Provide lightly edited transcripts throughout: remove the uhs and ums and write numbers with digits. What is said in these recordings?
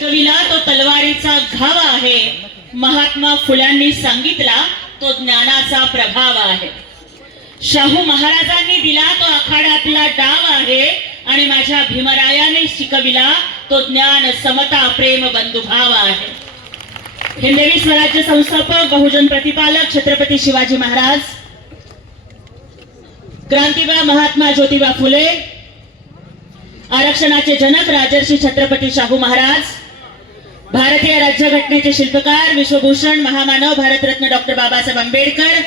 कवीला तो तलवारीचा घाव आहे, महात्मा फुल्यांनी सांगितला तो ज्ञानाचा प्रभाव आहे. शाहू महाराजांनी दिला तो आखाड्यातला डाव आहे आणि माझ्या भीमरायाने शिकविला तो ज्ञान समता प्रेम बंधुभाव आहे. हिंदवी स्वराज्य संस्थापक बहुजन प्रतिपालक छत्रपती शिवाजी महाराज, क्रांतिवीर महात्मा ज्योतिबा फुले, आरक्षणाचे जनक राजर्षी छत्रपती शाहू महाराज, भारतीय राज्यघटनेचे शिल्पकार विश्वभूषण महामानव भारतरत्न डॉक्टर बाबासाहेब आंबेडकर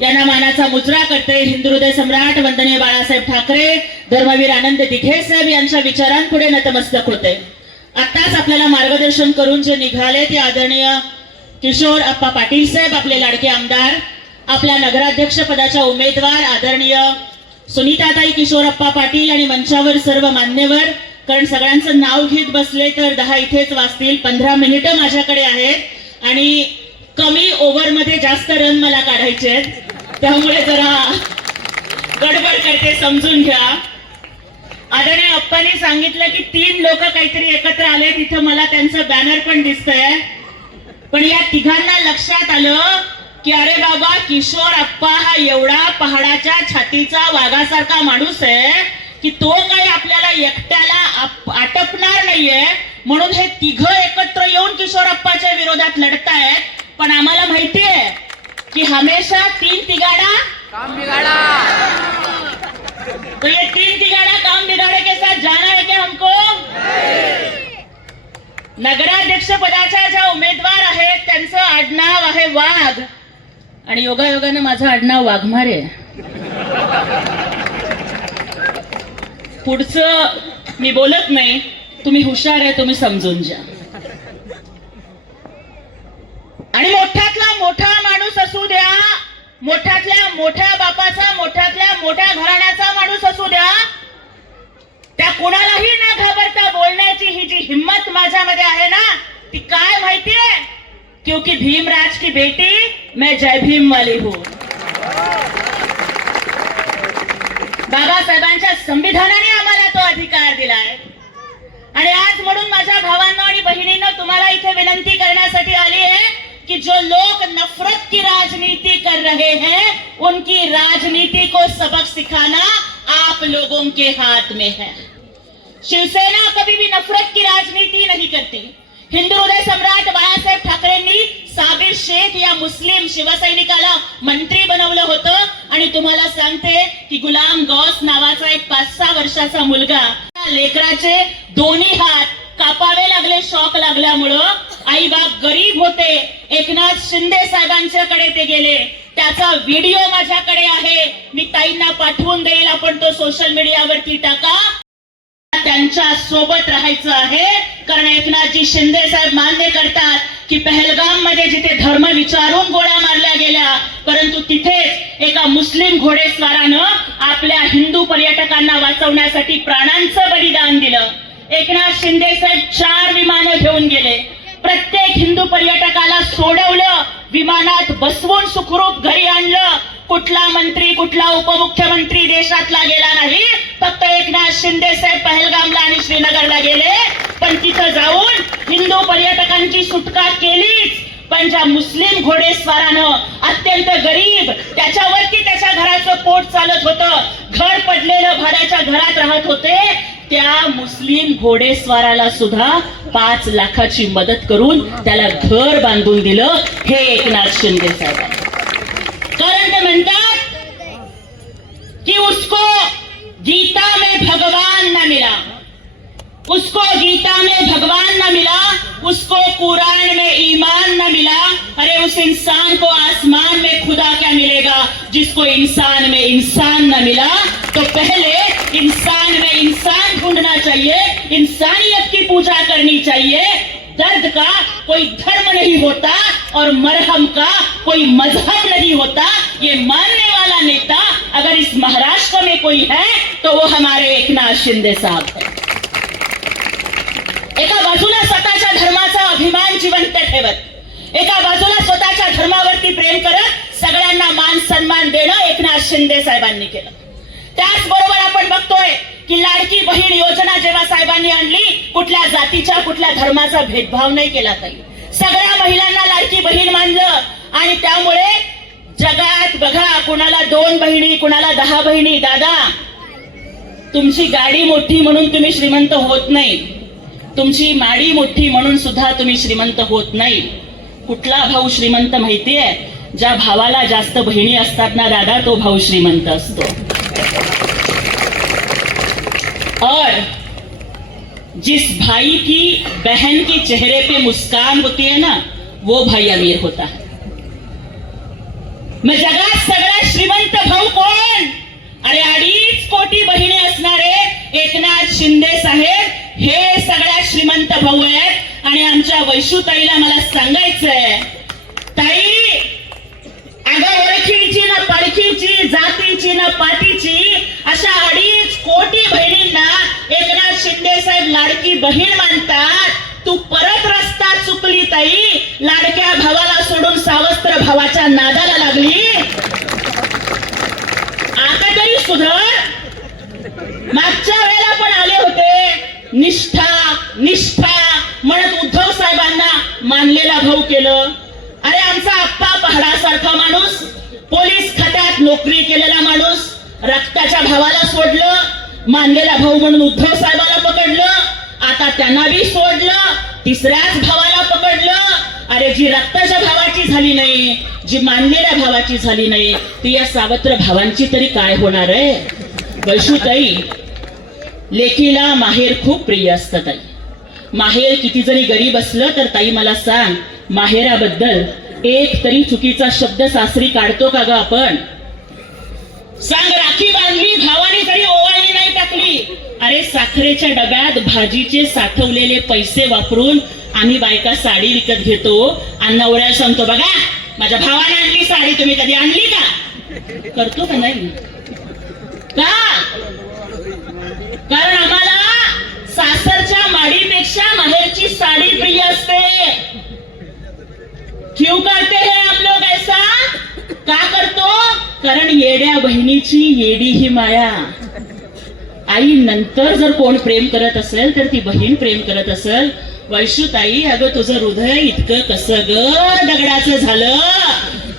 यांना मानाचा मुजरा करते हिंदू हृदय सम्राट वंदनीय बाळासाहेब ठाकरे, धर्मवीर आनंद दिघे साहेब यांच्या विचारांपुढे नतमस्तक होते. आताच आपल्याला मार्गदर्शन करून जे निघाले ते आदरणीय किशोर अप्पा पाटील साहेब, आपले लाडके आमदार, आपल्या नगराध्यक्ष पदाच्या उमेदवार आदरणीय सुनीताताई किशोरप्पा पाटील आणि मंचावर सर्व मान्यवर. कारण सगळ्यांचं नाव घेत बसले तर 10 इथेच वाचतील. 15 मिनिटं माझ्याकडे आहेत आणि कमी ओव्हरमध्ये जास्त रन मला काढायचे आहेत, त्यामुळे जरा गडबड करते, समजून घ्या. आदरणीय अप्पांनी सांगितलं की 3 लोक काहीतरी एकत्र आले, तिथं मला त्यांचं बॅनर पण दिसतंय. पण या तिघांना लक्षात आलं की अरे बाबा, किशोर अप्पा हा एवढा पहाडाच्या छातीचा वाघासारखा माणूस आहे की तो काही आपल्याला एकट्याला आटपणार नाहीये, म्हणून हे तिघ एकत्र येऊन किशोर अप्पाच्या विरोधात लढतायत. पण आम्हाला माहितीये की हमेशा 3 तिगाड़ा काम बिगाड़ा, तो ये 3 तिगाड़ा काम बिगाड़े के साथ जाना है क्या हमको? नगराध्यक्ष पदाच्या ज्या उमेदवार आहेत त्यांचं आडनाव आहे वाघ आणि योगायोगानं माझं आडनाव वाघमारे. पुढचं मी बोलत नाही, तुम्ही हुशार आहे, तुम्ही समजून जा. आणि मोठ्यातला मोठा माणूस असू द्या, मोठ्यातल्या मोठ्या बापाचा, मोठ्यातल्या मोठ्या घराण्याचा माणूस असू द्या, त्या कुणालाही न घाबरता बोलण्याची ही जी हिम्मत माझ्यामध्ये आहे ना, ती काय माहितीये? क्योंकि भीमराज की बेटी मैं जय भीम वाली हूं. बाबासाहेबांच्या संविधानाने आम्हाला तो अधिकार दिलाय. आणि आज म्हणून माझ्या भावांनो आणि बहिणींनो तुम्हाला इथे विनंती करण्यासाठी आली आहे कि जो लोग नफरत की राजनीति कर रहे हैं उनकी राजनीति को सबक सिखाना आप लोगों के हाथ में है. शिवसेना कभी भी नफरत की राजनीति नहीं करती. हिंदू हृदय सम्राट बाळासाहेब ठाकरेंनी साबिर शेख या मुस्लिम शिवसैनिकाला मंत्री बनवलं होतं आणि तुम्हाला सांगते की गुलाम गौस नावाचा एक 5-6 वर्षाचा मुलगा, लेकराचे दोन्ही हात कापावे लागले शॉक लागल्यामुळं. आई बाप गरीब होते, एकनाथ शिंदे साहेबांच्याकडे ते गेले. त्याचा व्हिडिओ माझ्याकडे आहे, मी ताईंना पाठवून देईल, आपण तो सोशल मीडियावरती टाका. त्यांच्या सोबत राहायचं आहे कारण एकनाथजी शिंदे साहेब मान्य करतात की पहलगाम मध्ये जिथे धर्म विचारून गोळ्या मारल्या गेल्या, परंतु तिथेच एका मुस्लिम घोडेस्वारानं आपल्या हिंदू पर्यटकांना वाचवण्यासाठी प्राणांचं बलिदान दिलं. एकनाथ शिंदे साहेब 4 विमानं घेऊन गेले, प्रत्येक हिंदू पर्यटकाला सोडवलं, विमानात बसवून सुखरूप घरी आणलं. कुठला मंत्री, कुठला उपमुख्यमंत्री देशातला गेला नाही, फक्त एकनाथ शिंदे साहेब पहलगामला आणि श्रीनगरला गेले. पण तिथं जाऊन हिंदू पर्यटकांची सुटका केलीच, पण ज्या मुस्लिम घोडेस्वारानं अत्यंत गरीब, त्याच्यावरती त्याच्या घराचं पोट चालत होतं, घर पडलेलं भाड्याच्या घरात राहत होते, त्या मुस्लिम घोडेस्वाराला सुद्धा 5 लाखाची मदत करून त्याला घर बांधून दिलं हे एकनाथ शिंदे साहेब. कारण ते म्हणतात कि उसको गीता में भगवान न मिला, उसको गीता में भगवान न मिला, उसको कुरान में ईमान न मिला. अरे उस इंसान को आसमान में खुदा क्या मिलेगा जिसको इंसान में इंसान न मिला. तो पहले इंसान में इंसान ढूंढना चाहिए, इंसानियत की पूजा करनी चाहिए. दर्द का कोई धर्म नहीं होता और मरहम का कोई मजहब नहीं होता. ये मानने वाला नेता अगर इस महाराष्ट्र में कोई है तो वो हमारे एकनाथ शिंदे साहब है. एका बाजूला स्वतःच्या धर्माचा अभिमान जिवंत ठेवत, एका बाजूला स्वतःच्या धर्मावरती प्रेम करत सगळ्यांना मान सन्मान देणं एकनाथ शिंदे साहेबांनी केलं. त्याचबरोबर आपण बघतोय की लाडकी बहीण योजना जेव्हा साहेबांनी आणली, कुठल्या जातीच्या कुठल्या धर्माचा भेदभाव नाही केला ताई. सगळ्या महिलांना लाडकी बहीण मानलं. आणि त्यामुळे जगात बघा, कुणाला 2 बहिणी, कुणाला 10 बहिणी. दादा, तुमची गाडी मोठी म्हणून तुम्ही श्रीमंत होत नाही, तुमची माडी मोठी म्हणून सुद्धा तुम्ही श्रीमंत होत नाही. कुठला भाऊ श्रीमंत माहितीये? ज्या भावाला जास्त बहिणी असतात ना दादा, तो भाऊ श्रीमंत असतो. और जिस भाई की बहन के चेहरे पे मुस्कान होती है ना, वो भाई अमीर होता है. मग जगात सगळ्यात श्रीमंत भाऊ कोण? अरे 2.5 कोटी बहिणी असणारे एकनाथ शिंदे साहेब हे सगळ्यात श्रीमंत भाऊ आहेत. आणि आमच्या वैशूताईला मला सांगायचंय, ताई, अगं ओळखीची ना पारखीची, जातीची ना पातीची, अशा 2.5 कोटी बहिणींना एकनाथ शिंदे साहेब लाडकी बहीण मानतात. तू परत रस्ता चुकली ताई, लाडक्या भावाला सोडून सावत्र भावाच्या नादाला लागली. आता तरी सुधर. मागच्या वेळेला पण आले होते, निष्ठा निष्ठा म्हणत उद्धव साहेबांना मानलेला भाऊ केलं. अरे आमचा आप्पा पहाडासारखा माणूस, पोलीस खात्यात नोकरी केलेला माणूस, रक्ताच्या भावाला सोडलं, मानलेला भाऊ म्हणून उद्धव साहेबाला पकडलं. आता त्यांना बी सोडलं, तिसऱ्याच भावाला पकडलं. अरे जी रक्ताच्या भावाची झाली नाही, जी मानलेल्या भावाची झाली नाही, ती या सावत्र भावांची तरी काय होणार आहे? वैशूताई, लेकीला माहेर खूप प्रिय असतं ताई. माहेर किती जरी गरीब असलं तर ताई मला सांग, माहेराबद्दल एक तरी चुकीचा शब्द सासरी काढतो का ग आपण? सांग, राखी बांधली, भावाने जरी ओवाळणी नाही टाकली. अरे साखरेच्या डब्यात भाजीचे साठवलेले पैसे वापरून आम्ही बायका साडी विकत घेतो. आणि नवऱ्याला सांगतो, बघा माझ्या भावाने आणली साडी, तुम्ही कधी आणली का? करतो का नाही? का? कारण आम्हाला सासरच्या माडीपेक्षा माहेरची साडी प्रिय असते. क्यों करते हैं हम लोग ऐसा? का करतो? कारण येड्या बहिणीची येडी ही माया. आई नंतर जर कोण प्रेम करत असेल तर ती बहीण प्रेम करत असेल. वैशूताई, अगं तुझं हृदय इतकं कसं ग दगडाचं झालं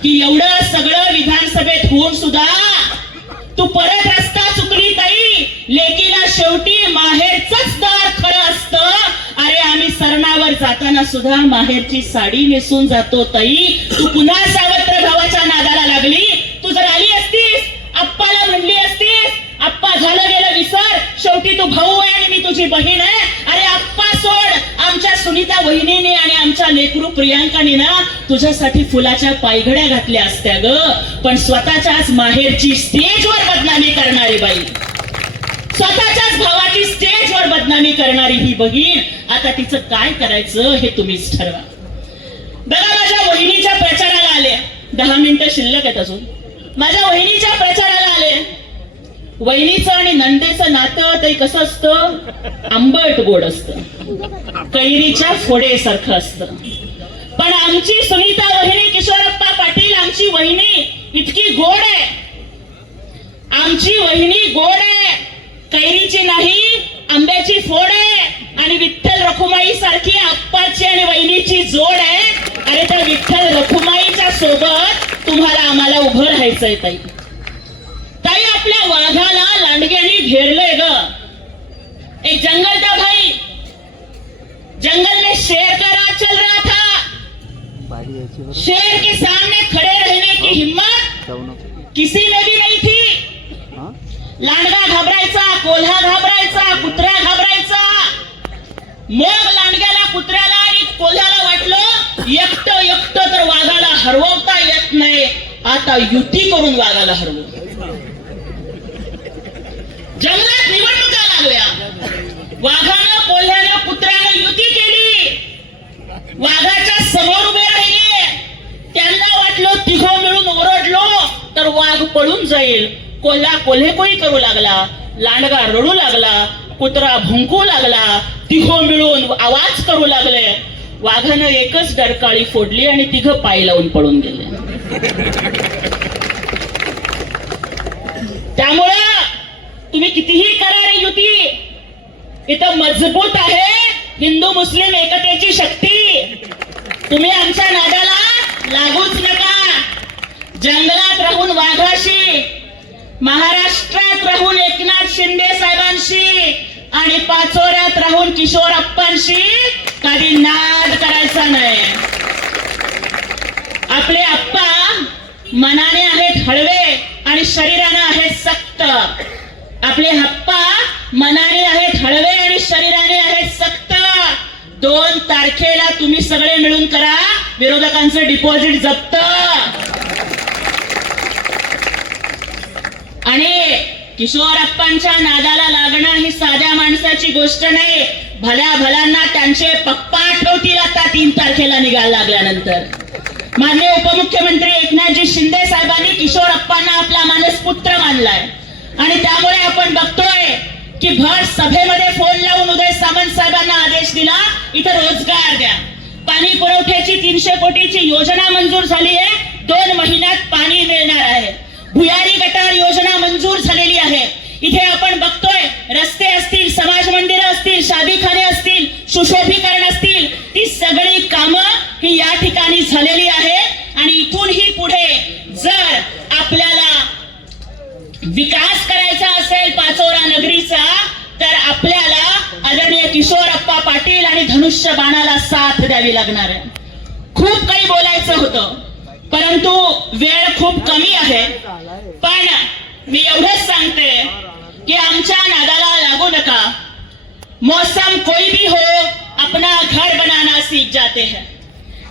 की एवढं सगळं विधानसभेत होऊन सुद्धा तू परत रस्ता चुकली ताई. लेकीला शेवटी माहेरचंच दार खरं असतं. अरे आम्ही सरणावर जाताना सुद्धा माहेरची साडी नेसून जातो ताई. तू पुन्हा सावत्र भावाच्या नादाला लागली. तू जर आली असतीस, आप्पाला म्हणली असतीस, आप्पा झालं गेलं विसर, शेवटी तू भाऊ आहे आणि मी तुझी बहीण आहे. अरे आप्पा सोड, आमच्या सुनीता वहिनीने आणि आमच्या लेकरू प्रियांकाने ना तुझ्यासाठी फुलाच्या पायघड्या घातल्या असत्या ग. पण स्वतःच्याच माहेरची स्टेजवर बदनामी करणारी बाई, स्वतःच्याच भावाची स्टेजवर बदनामी करणारी ही बहीण, आता तिचं काय करायचं हे तुम्हीच ठरवा. बघा, माझ्या वहिनीच्या प्रचाराला आले, 10 मिनिटं शिल्लक आहेत अजून. माझ्या वहिनीच्या प्रचाराला आले. वहिनीचं आणि नंदेचं नातं ते कसं असतं? आंबट गोड असतं, कैरीच्या फोडेसारखं असतं. पण आमची सुनीता वहिनी किशोरप्पा पाटील, आमची वहिनी इतकी गोड आहे. आमची वहिनी गोड आहे, कैरीची नाही, आंब्याची फोड आहे. आणि विठ्ठल रखुमाई सारखी आप्पाची आणि वहिनीची जोड आहे. अरे त्या विठ्ठल रखुमाईच्या सोबत तुम्हाला आम्हाला उभं राहायचंय ताई. ताई, आपल्या वाघाला लांडग्याने घेरलंय ग. एक जंगल था भाई, जंगल में शेर का राज चल रहा था. शेर के सामने खड़े रहने की हिम्मत किसी में भी नहीं थी. लांडगा घाबरायचा, कोल्हा घाबरायचा, कुत्रा घाबरायचा. मग लांडग्याला, कुत्र्याला आणि कोल्ह्याला वाटलं एकटं एकटं तर वाघाला हरवता येत नाही, आता युती करून वाघाला हरवू. जंगलात निवडणुका लागल्या. वाघानं, कोल्ह्यानं, कुत्र्यानं युती केली. वाघाच्या समोर उभे राहिले. त्यांना वाटलं तिघं मिळून ओरडलो तर वाघ पळून जाईल. कोल्हा कोल्हेकोई करू लागला, लांडगा रडू लागला, कुत्रा भुंकू लागला, तिघं मिळून आवाज करू लागले. वाघानं एकच डरकाळी फोडली आणि तिघं पाय लावून पळून गेले. त्यामुळं तुम्ही कितीही करा रे युती, इथं मजबूत आहे हिंदू मुस्लिम एकतेची शक्ती. तुम्ही आमच्या नादाला लागूच नका. जंगलात राहून वाघाशी, महाराष्ट्रात राहून एकनाथ शिंदे साहेबांशी आणि पाचोऱ्यात राहून किशोरप्पांशी कधी नाद करायचा नाही. आपले आप्पा मनाने आहेत हळवे आणि शरीराने आहेत सक्त. आपले आप्पा मनाने आहेत हळवे आणि शरीराने आहेत सक्त. 2 तारखेला तुम्ही सगळे मिळून करा विरोधकांचं डिपॉझिट जप्त. आणि किशोरप्पांच्या नादाला लागणं ही साध्या माणसाची गोष्ट नाही. भल्या भल्यांना त्यांचे पप्पा आठवतील आता 3 तारखेला निघायला लागल्यानंतर. माननीय उपमुख्यमंत्री एकनाथजी शिंदे साहेबांनी किशोरप्पांना आपला मानसपुत्र मानलाय आणि त्यामुळे आपण बघतोय की भर सभेमध्ये फोन लावून उदय सामंत साहेबांना आदेश दिला इथं रोजगार द्या. पाणी पुरवठ्याची 300 कोटीची योजना मंजूर झाली आहे. 2 महिन्यात पाणी मिळणार आहे. भुयारी गटार योजना मंजूर झालेली आहे. इथे आपण बघतोय रस्ते असतील, समाज मंदिरं असतील, शादीखाने असतील, सुशोभीकरण असतील, ती सगळी कामं ही या ठिकाणी झालेली आहे. आणि इथूनही पुढे जर आपल्याला विकास करायचा असेल पाचोरा नगरीचा तर आपल्याला आदरणीय किशोरप्पा पाटील आणि धनुष्य बाणाला साथ द्यावी लागणार आहे. खूप काही बोलायचं होतं परंतु वेळ खूप कमी आहे. पण मी एवढंच सांगते की आमच्या नादाला लागू नका. मौसम कोई भी हो अपना घर बनाना सीख जाते हैं.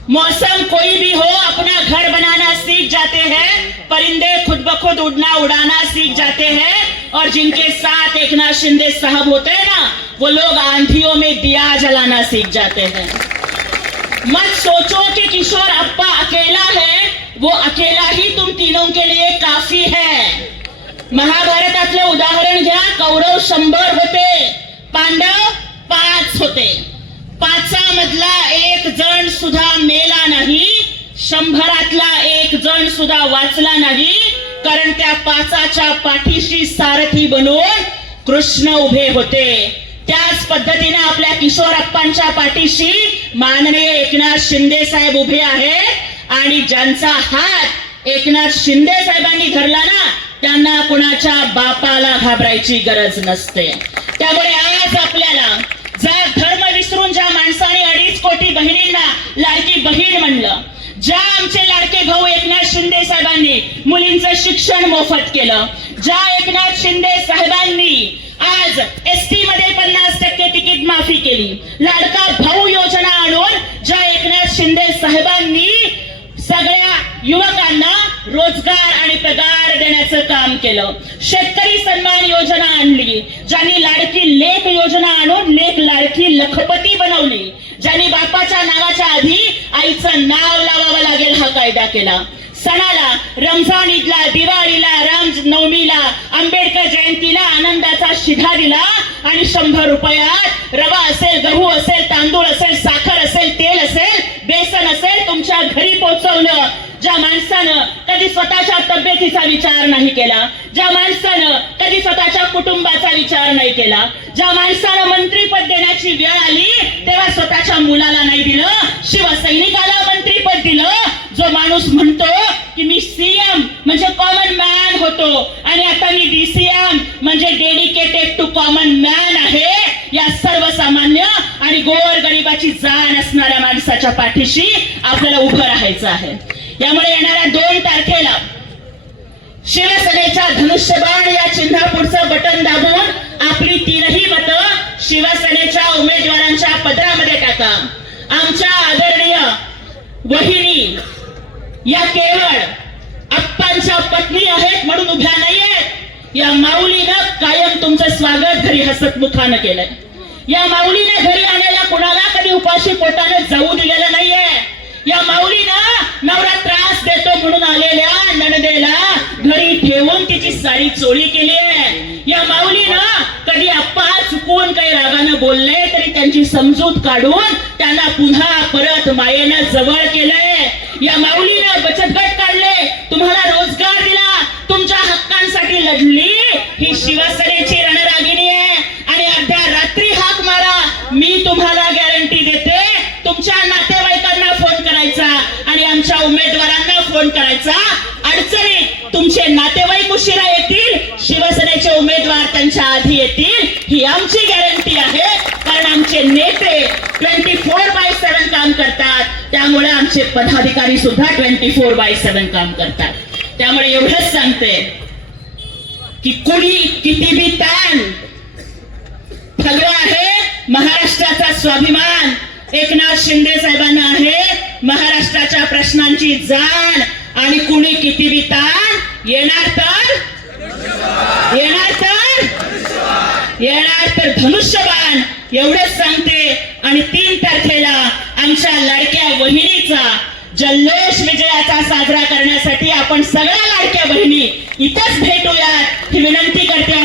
मौसम कोई भी हो अपना घर बनाना सीख जाते हैं. परिंदे खुद ब खुद उड़ना सीख जाते हैं. और जिनके साथ एकनाथ शिंदे साहब होते हैं ना वो लोग आंधियों में दिया जलाना सीख जाते हैं. मत सोचो कि किशोरप्पा अकेला है, वो अकेला ही तुम तीनों के लिए काफी है. महाभारतातले उदाहरण घ्या. कौरव 100 होते, पांडव 5 होते. 5 मधला 1 जण सुद्धा मेला नाही, 100तला 1 जण सुद्धा वाचला नाही. कारण त्या 5च्या पाठीशी सारथी बनून कृष्ण उभे होते. त्याच पद्धतीने आपल्या किशोरप्पांच्या पाठीशी माननीय एकनाथ शिंदे साहेब उभे आहेत. आणि ज्यांचा हात एकनाथ शिंदे साहेबांनी धरला ना त्यांना कुणाच्या बापाला घाबरायची गरज नसते. त्यामुळे आज आपल्याला जात धर्म विसरून ज्या माणसाने 2.5 कोटी बहिणींना लाडकी बहीण म्हणलं, ज्या आमचे लाडके भाऊ एकनाथ शिंदे साहेबांनी मुलींचं शिक्षण मोफत केलं, ज्या एकनाथ शिंदे साहेबांनी आज एसटी मध्ये 50% तिकीट माफी केली, लाडका भाऊ योजना आणून ज्या एकनाथ शिंदे साहेबांनी सगळ्या युवकांना रोजगार आणि पगार देण्याचं काम केलं, शेतकरी सन्मान योजना आणली, ज्यांनी लाडकी लेक योजना आणून लेक लाडकी लखपती बनवली, ज्यांनी बापाच्या नावाच्या आधी आईचं नाव लावावं लागेल हा कायदा केला. सणाला, रमजान ईदला, दिवाळीला, रामनवमीला, आंबेडकर जयंतीला आनंदाचा शिधा दिला. आणि 100 रुपयात रवा असेल, गहू असेल, तांदूळ असेल, साखर असेल, तेल असेल, बेसन असेल तुमच्या घरी पोहोचवलं. ज्या माणसानं कधी स्वतःच्या तब्येतीचा विचार नाही केला, ज्या माणसानं कधी स्वतःच्या कुटुंबाचा विचार नाही केला, ज्या माणसानं मंत्रीपद देण्याची वेळ आली तेव्हा स्वतःच्या मुलाला नाही दिलं, शिवसैनिकाला मंत्रीपद दिलं. जो माणूस म्हणतो की मी सीएम म्हणजे कॉमन मॅन होतो आणि आता मी डीसीएम म्हणजे डेडिकेटेड टू कॉमन मॅन आहे, या सर्वसामान्य आणि गोरगरिबाची जाण असणाऱ्या माणसाच्या पाठीशी आपल्याला उभं राहायचं आहे. यामुळे येणाऱ्या 2 तारखेला शिवसेनेच्या धनुष्यबाण या चिन्हापुढचं बटन दाबून आपली 3ही मतं शिवसेनेच्या उमेदवारांच्या पदरामध्ये टाका. आमच्या आदरणीय वहिनी या केवळ अप्पांच्या पत्नी आहेत म्हणून उभ्या नाहीयेत. या माऊलीनं कायम तुमचं स्वागत घरी हसतमुखानं केलंय. या माऊलीने घरी आलेल्या कुणाला कधी उपाशी पोटाने जाऊ दिलेलं नाहीये. या माऊलीनं नवरा त्रास देतो म्हणून आलेल्या नणदेला घरी ठेवून तिची साडी चोरी केली आहे. या माऊलीनं कधी अप्पा चुकून काही रागानं बोलले तरी त्यांची समजूत काढून त्यांना पुन्हा परत मायेनं जवळ केलंय. या माऊलीनं बचत गट काढले, तुम्हाला रोजगार दिला, तुमच्या हक्कांसाठी लढली. ही शिवसेनेची तुमच्या नातेवाईकांना फोन करायचा आणि आमच्या उमेदवारांना फोन करायचा. अडचणीत तुमचे नातेवाईक उशिरा येतील, शिवसेनेचे उमेदवार त्यांच्या आधी येतील, ही आमची गॅरंटी आहे. कारण आमचे नेते 24/7 काम करतात, त्यामुळे आमचे पदाधिकारी सुद्धा 24/7 काम करतात. त्यामुळे एवढंच सांगते की कुणी किती बी ताण, फलवा आहे महाराष्ट्राचा स्वाभिमान. एकनाथ शिंदे साहेबांना आहे महाराष्ट्राच्या प्रश्नांची जाण. आणि कुणी किती बी ताण येणार तर धनुष्यबाण. एवढंच सांगते. आणि 3 तारखेला आमच्या लाडक्या बहिणीचा जल्लोष विजयाचा साजरा करण्यासाठी आपण सगळ्या लाडक्या बहिणी इथंच भेटूयात ही विनंती करते.